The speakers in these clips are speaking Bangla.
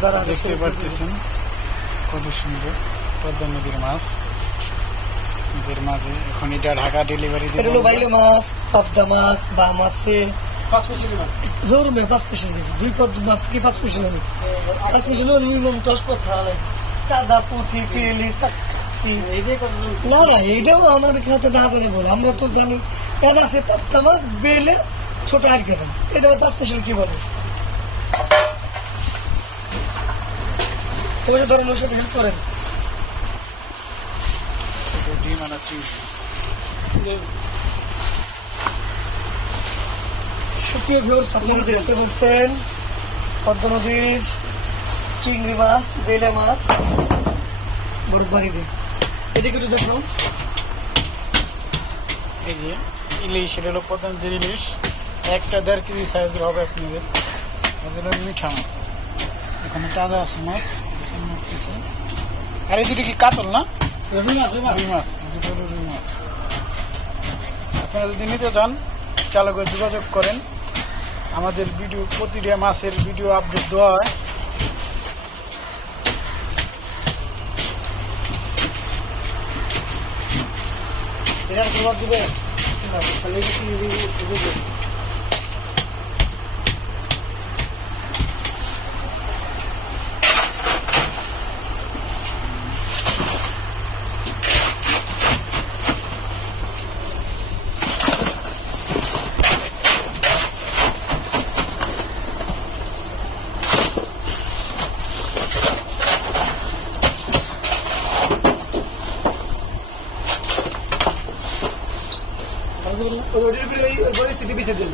দেখতে পারতেছেন কত সুন্দর পদ্মা নদীর মাছ নদীর মাঝে। এখন এটা ঢাকা ডেলিভারি এটা হলো বাইলে মাছ, পাবদা মাছ বা মাছের 5 স্পেশাল মাছ। ধরুন 5 স্পেশাল মাছ, 2 পদ মাছ কি 5 স্পেশাল মাছ। 5 স্পেশাল মিনিমাম 10 পদ খাওয়া লাগে। চাঁদা, পুঁটি, ফিলি, সাকসি। না না, এটাও আমাদের খাতে না জানে বলে, আমরা তো জানি। এটা আছে পাবদা মাছ, বেলে, ছোট আর কেটে। এটা 5 স্পেশাল কি বলে? ওই ধরেন ওর সাথে হেল্প করেন। সুপ্রিয় ভিউয়ার্স, আপনারা দেখতে বলছেন পদ্মা নদীর চিংড়ি মাছ, বেলে মাছ বরফবাড়িতে। এদিকে একটু দেখুন, এই যে ইলিশ, এটা হলো পদ্মা নদীর ইলিশ। 1.5 কেজি সাইজের হবে আপনাদের। এটা হলো মিঠা মাছ। এখানে তাজা আছে মাছ। আর এই দুটো কি কাতল না? রুই মাছ। দুটো হলো রুই মাছ। আপনারা যদি নিতে চান চালু করে যোগাযোগ করেন। আমাদের ভিডিও প্রতিটা মাছের ভিডিও আপডেট দেওয়া হয়। এটার প্রভাব দিবে। সিটি পিছিয়ে দিন।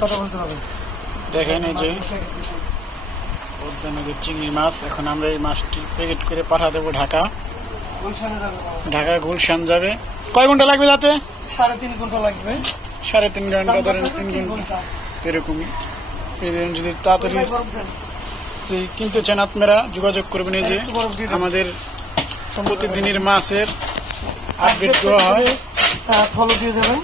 কথা বলতে হবে। দেখেন এই যে পদ্মা নদীর চিংড়ি মাছ। এখন আমরা এই মাছটি প্যাকেট করে পাঠা দেবো ঢাকা। গুলশান যাবে। কয় ঘন্টা লাগবে যাতে? 3.5 ঘন্টা লাগবে। 3.5 ঘন্টা ধরেন, 3 ঘন্টা এরকমই। যদি তাড়াতাড়ি কিনতে চান আপনারা যোগাযোগ করবেন। এই যে আমাদের প্রতিদিনের মাছের আপডেট দেওয়া হয়। ফলো দিয়ে দেবেন।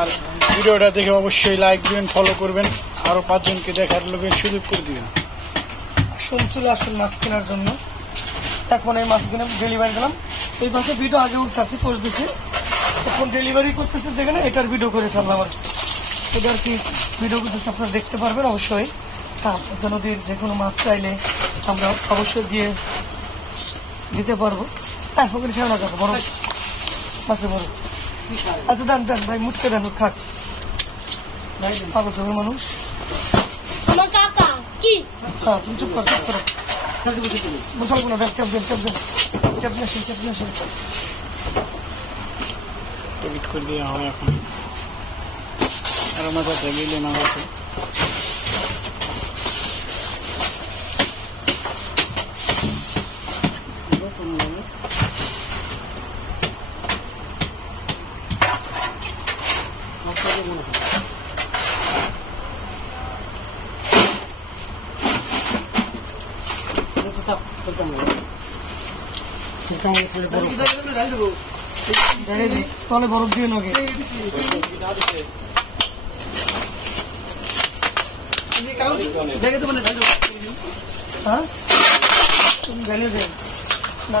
আর ভিডিওটা দেখে অবশ্যই লাইক দিবেন, ফলো করবেন, আরো 5 জনকে দেখার লোকের সুযোগ করে দিবেন। চলে আসুন মাছ কেনার জন্য। এখন এই মাছগুলো ডেলিভারি দিলাম। এই মাসে ভিডিও আগে সার্চে করে দিচ্ছি, এখন ডেলিভারি করতেছে যেখানে এটার ভিডিও করে ছাড়লাম। আর এটার কি ভিডিও করতেছে আপনারা দেখতে পারবেন অবশ্যই। পদ্মা নদীর যে কোনো মাছ চাইলে আমরা অবশ্যই দিতে পারবো। হ্যাঁ, ওখানে ছেড়ে না যাবো বড় মাছের বড়। আচ্ছা দেন দেন ভাই, মুটকে দেন, খাট পাগল চোখের মানুষ। হ্যাঁ, তুমি চুপ করো, চুপ করো। মুসলমান চাপ দেন, চাপ দেন, চাপ নিয়ে আসেন, চাপ নিয়ে আসেন। টিকিট করে দেওয়া হয় এখন। আরো মাছ আছে, বিলে মাছ আছে। তলে বরফ দিয়ে নাকি? হ্যাঁ, ঢেলে দেন না।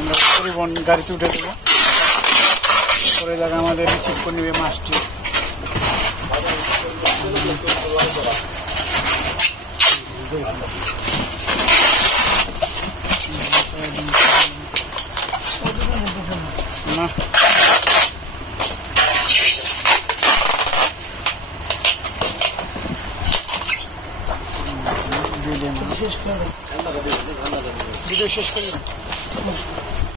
আমরা পরিবহন গাড়িতে উঠে দেবো। পরে জায়গা আমাদের রিসিভ করে নেবে মাছটি। না শেষ করে দেন। ভিডিও শেষ করে দিন।